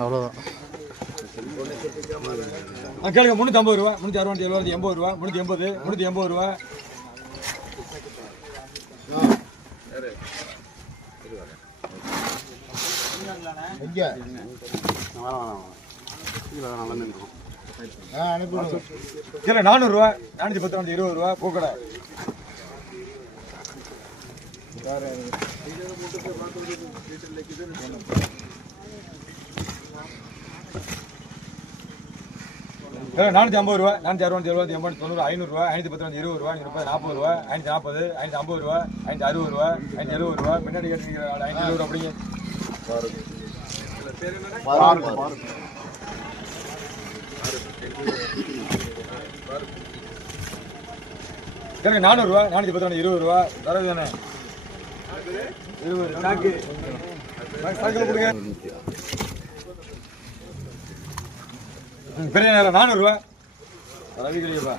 அவ்வளோதான். கேளுங்க 350 ரூபா, 360, 70, 80 ரூபா, 380, 380 ரூபா. இல்ல 400 ரூபா, 410, 20 ரூபா பூக்கடை. இல்ல 450 ரூபா, 460, 70, 80, 90, 500 ரூபா, 510, 20 ரூபா, 40 ரூபா, 540, 550 ரூபா, 560 ரூபா, 570 ரூபா. பின்னாடி கேட்டீங்க 520 ரூபா அப்படிங்க. கேளுங்க 400 ரூபா, 410, 20 ரூபா தரது தானே. 20 சாக்கு சாக்கில் கொடுங்க. பெரிய நேரம் 400 ரூபா ரவி கலியப்பா.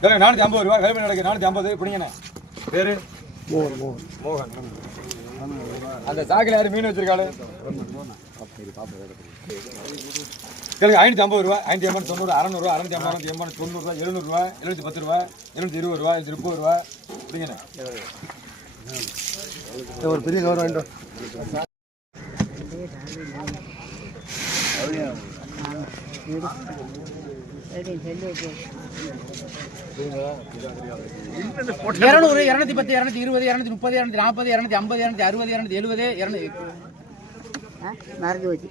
கேளுங்க 450 ரூபா வேலை நடக்கு. 450 பிடிங்கண்ணே. பேரு மோகன். அந்த சாக்கில் யாரு மீன் வச்சிருக்காளு? கேளுங்க 550 ரூபா, 580, 90, 600 ரூபா, 650, 680, 90 ரூபா, 700 ரூபா, 710 ரூபா, 720 ரூபா, 730 ரூபா. அப்படிங்கண்ணே. ஒரு பெரிய கவர் வாங்கிட்டோம். 200, 210, 220, 230, 240, 250, 260, 270, 270. மறந்து போச்சு.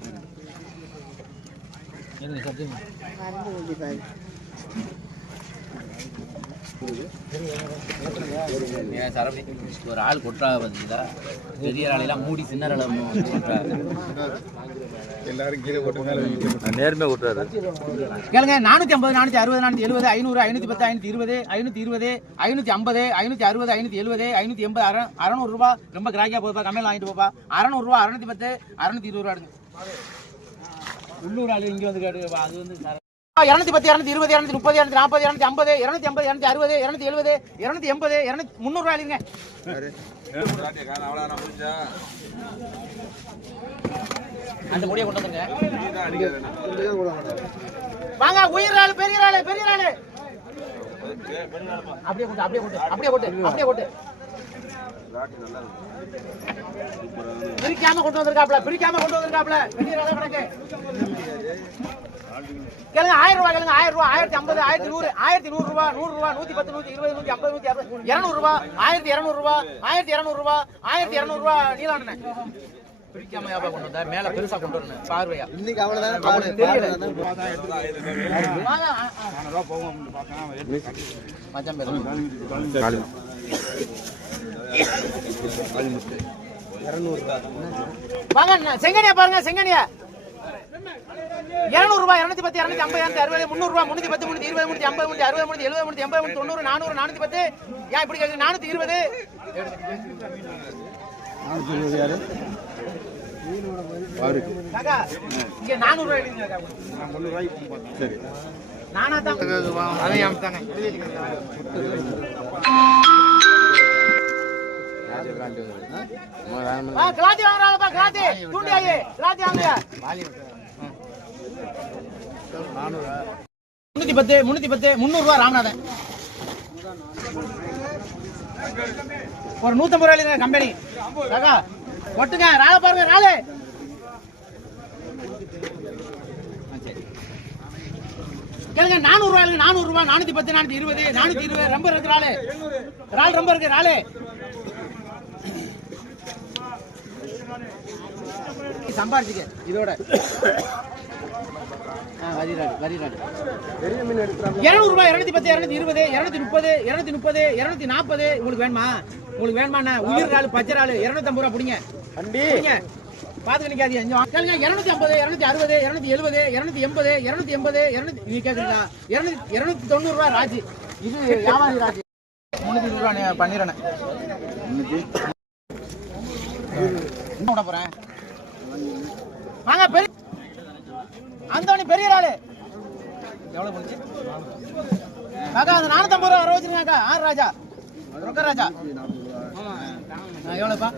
ஒரு ஆள் கொட்டா பார்த்தீங்களா? பெரிய ஆளையெல்லாம் மூடி சின்ன எல்லாரும் கீழே கொட்டு நேர்மையா கொட்டுறாரு. கேளுங்க 450, 460, 470, 500, 510, 520, 520, 550, 560, 570, 600 ரூபா. ரொம்ப கிராக்கியா போப்பா, கம்மியில் வாங்கிட்டு போப்பா. 600 ரூபா, 610, 620 ரூபா எடுங்க. உள்ளூர் ஆளு இங்க வந்து கேட்டு அது வந்து 210, 220, 230, 240, 250, 250, 260, 270, 280, 300 ரூபா இல்லைங்க. அந்த முடியை கொண்டு வந்துங்க. வாங்க உயிர் ஆளு, பெரிய ஆளு, பெரிய ஆளு. அப்படியே கொண்டு, அப்படியே கொண்டு, அப்படியே கொண்டு, அப்படியே கொண்டு. பிரிக்காம கொண்டு வந்திருக்காப்ல, பிரிக்காம கொண்டு வந்திருக்காப்ல. பெரிய ஆளு கணக்கு. கேளுங்க 1000 ரூபா, கேளுங்க 1000 ரூபா, 1050, 1100, 1100 ரூபா, 100 ரூபா, 110, 120, 150, 160, 200 ரூபா, 1200 ரூபா, 1200 ரூபா, 1200 ரூபா. நீலாண்ணே பிரிக்காம வியாபாரம் கொண்டு வந்தா மேல பெருசா கொண்டு வரணும் பார்வையா. இன்னைக்கு அவ்வளவுதான் தெரியல. மச்சான் பேர் வாங்க செங்கனியா பாருங்க. செங்கனியா 200 ரூபாய், 210, 250, 260, 300 ரூபாய், 310, 320, 350, 360, 370, 380, 390, 400, 410. ஏன் இப்படி கேக்குறீங்க? 420 யாரு காக்கா இங்க 400 ரூபாய் எடுங்க காக்கா. 300 ரூபாய். சரி நானா தான் அதை அம்தானே. கிளாத்தி வாங்குறாங்கப்பா, கிளாத்தி தூண்டி ஆயி கிளாத்தி வாங்க. 310, 310, 300 ரூபா ராமநாதன். ஒரு 150 ரூபாய் கம்பெனி காக்கா ஒட்டுங்க. ராள பாருங்க, ராளு கேளுங்க 400 ரூபாய், 400 ரூபாய், 410, 420, 420. ரொம்ப இருக்கு ராளு, ராள் ரொம்ப இருக்கு ராளு. சம்பாதிச்சுக்க இதோட 200 ரூபாய், 210, 220, 230, 230, 240. உங்களுக்கு வேணுமா? உங்களுக்கு வேணுமா? உயிர் ராள், பச்சை ராள் 250 ரூபா பிடிங்க. பாத்துக்க நிக்காதீங்க. 250, 260, 270, 280, 280, 200. நீ கேக்குறீங்களா? 290 ரூபாய் ராஜி. இது வியாபாரி ராஜி. 300 ரூபாய் பண்ணிடுறேன். என்ன போறேன் வாங்க. அந்தோணி பெரிய ஆளு எவ்வளவு போச்சு காக்கா? அந்த 450 ரூபா வச்சிருக்காக்கா. ஆறு ராஜா ரொக்க ராஜா எவ்வளவுப்பா?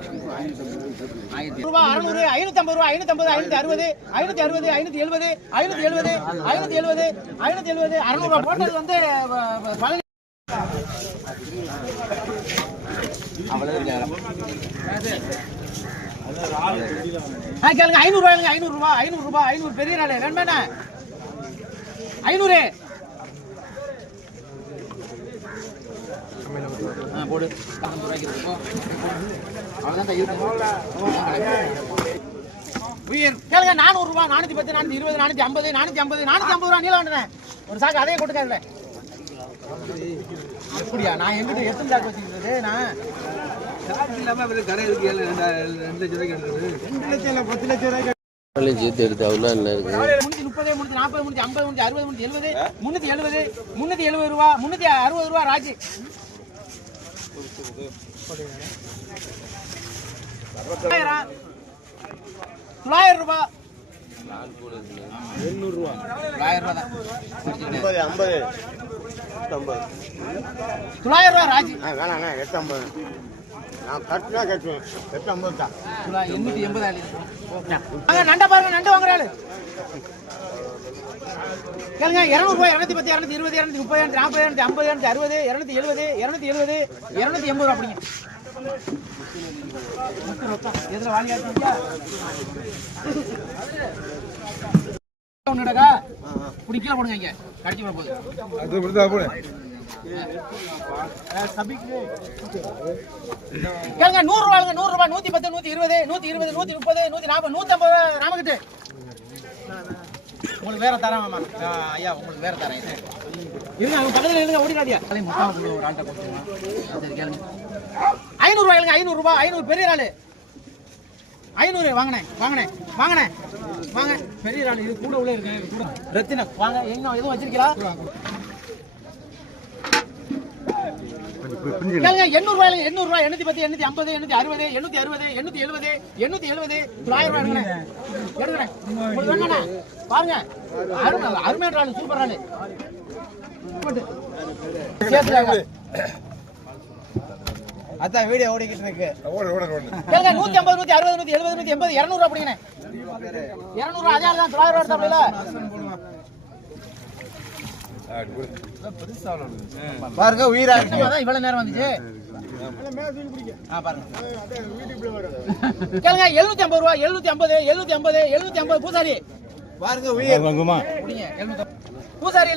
ரூபா 600, 550 ரூபா, 550, 560, 560, 570, 570, 570, 570, 600 ரூபா போட்டது வந்து பழனி. கேளுங்க 500 ரூபாய், 500 ரூபாய், 500 ரூபாய், 500 பெரிய நாள் வேணுமே 500 போடு. உயிர் கேளுங்க 400 ரூபாய், 410, 420, 450, 450, 450 ரூபாய் நீல வேண்டேன். ஒரு சாக்கு அதே கொட்டுக்காதுல. அப்படியா? நான் எங்கிட்ட எத்தனை சாக்கு வச்சுக்கிறது? நான் சாக்கு இல்லாம கடை இருக்கு 2 லட்சம் ரூபாய்க்கு எடுக்கிறது. 2 லட்சம் இல்ல 10 லட்சம் ரூபாய்க்கு சேர்த்து எடுத்து அவ்வளோ இல்லை இருக்கு. 330, 340, 350, 360, 370, 370 ரூபா, 360 ரூபா ராஜி. 900 ரூபாய், 800 ரூபாய், 900 ரூபாய் தான். 900 ரூபாய் ராஜி. வேணாண்ணா 850 நான் கட்டுனா கட்டுவேன் 850 தான் 880. நண்டை பாருங்க, நண்டு வாங்குறாள் கேளுங்க 200 ரூபாய், 210, 220, 230, 240, 250, 260, 270, 280 ரூபா அப்படிங்க. எதுல வாங்கி ஒண்ணுடா குடிக்கல போடுங்க இங்க கடிச்சு போட போகுது. அது கொடுத்தா போடு. கேளுங்க 100 ரூபாய்ங்க, 100 ரூபாய், 110, 120, 120, 130, 140, 150 ராமகிட்ட. உங்களுக்கு வேற தரேன் ஐயா, உங்களுக்கு வேற தரேன். இருங்க அவங்க பக்கத்துல இருங்க, ஓடிடாதியா. அதே மொத்தம் ஒரு ஆள்கிட்ட கொடுத்துருங்க. சரி கேளுங்க 500 ரூபாய்ங்க, 500 ரூபாய், 500 பெரிய ஆளு 500 வாங்கினேன் வாங்கினேன் வாங்கினேன் வாங்க பெரிய ஆளு. இது கூட உள்ள இருக்கு கூட ரத்தின வாங்க. எங்க எதுவும் வச்சிருக்கீங்களா? கேளுங்க 800 ரூபாய், 800 ரூபாய், 810, 850, 860, 860, 870, 870, 900 ரூபாய் எடுங்க எடுக்கிறேன். உங்களுக்கு வேணும்ண்ணா பாருங்க. அருமையான ஆளு, சூப்பர் ஆளு. அதான் வீடியோ ஓடிக்கிட்டு இருக்கு. கேளுங்க 150, 160, 170, 180, 200 அப்படிங்கண்ணே. 200 அதே தான் 900 ரூபாய் எடுத்தாப்ல. பாருங்க உயிரா இருக்கு. இவ்வளவு நேரம் வந்துச்சு பாருங்க. கேளுங்க 750 ரூபாய், 750, 750, 750 பூசாரி பாருங்க உயிர் பூசாரி